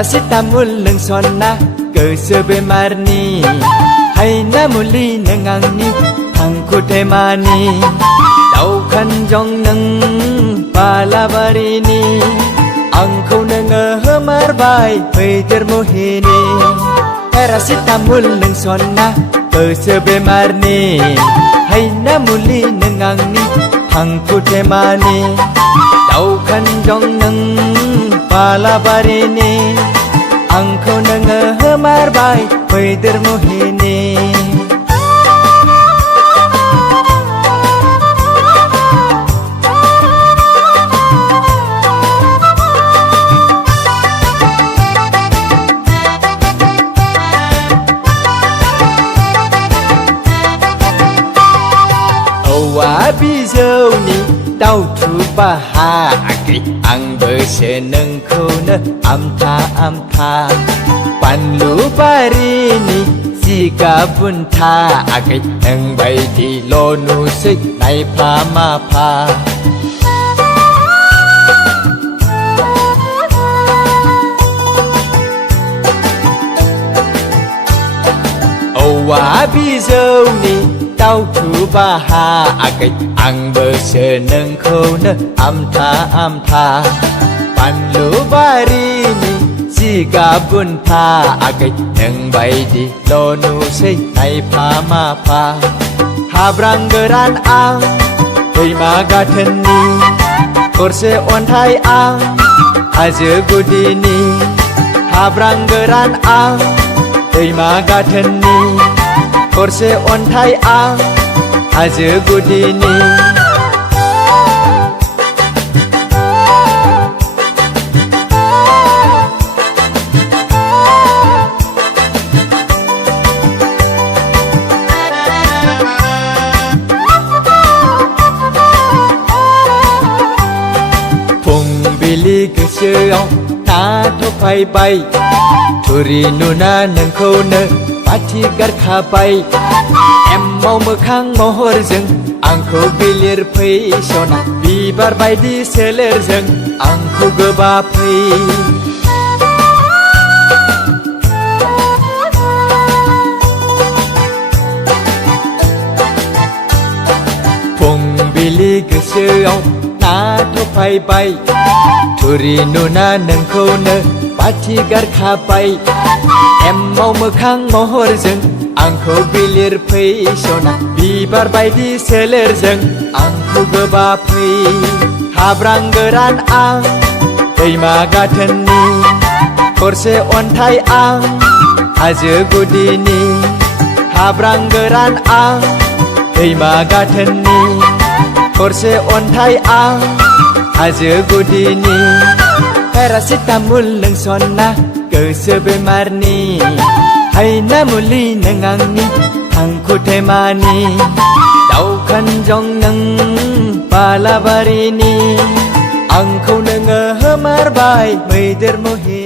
Paracetamol nang sona kesebemarni Haina muli nang angni Angku temani Daukan jong nang palabarini Angku nang hemarbai Peder mohini Paracetamol nang sona kesebemarni Haina muli nang angni Angku temani Daukan jong nang palabarini Angku nang hemarbai Peder mohini Bijau ni tau tu bahagi ang berseneng kona amta panlu barini jika bunta agai ang bai di lonu sei nai pama pa Owa bijau ni Tau tu bahagia ang berseneng kona amta panlu barini jika bunta agai nang bai di lonu sei nai pama pa habrang geran ang terima gatheni korse onthai ang haje gudini habrang geran ang terima gatheni Korse onthai ang haje gudini Phung bili keseau ta thopai bai Thuri nuna nang khone Pati garkhabai Em mau mokhang mohorjों आंखौ बिलिर फै सना बिबार बायदि सोलेरजों आंखौ गोबाफै फुंबिलि गोसोआव नाथ'फायबाय थुरि नुना नोंखौनो पाथि गारखाबाय एम्माव मोखां महरजों आंखौ बिलिर फै सना बिबार बायदि सोलेरजों आंखौ गोबाफै हाब्रां गोरान आं दैमा गाथोननि खरसे अन्थाइ आं हाजो गुदिनि हाब्रां गोरान आं दैमा गाथोननि खरसे अन्थाइ आं हाजो गुदिनि पेरासिटामल नों सना गोसो बेमारनि हायना मुलि नों आंनि आंखौ थेमानि दावखानजं नों बालाबारिनि आंखौ नोङो होमारबाय मैदेर मोहि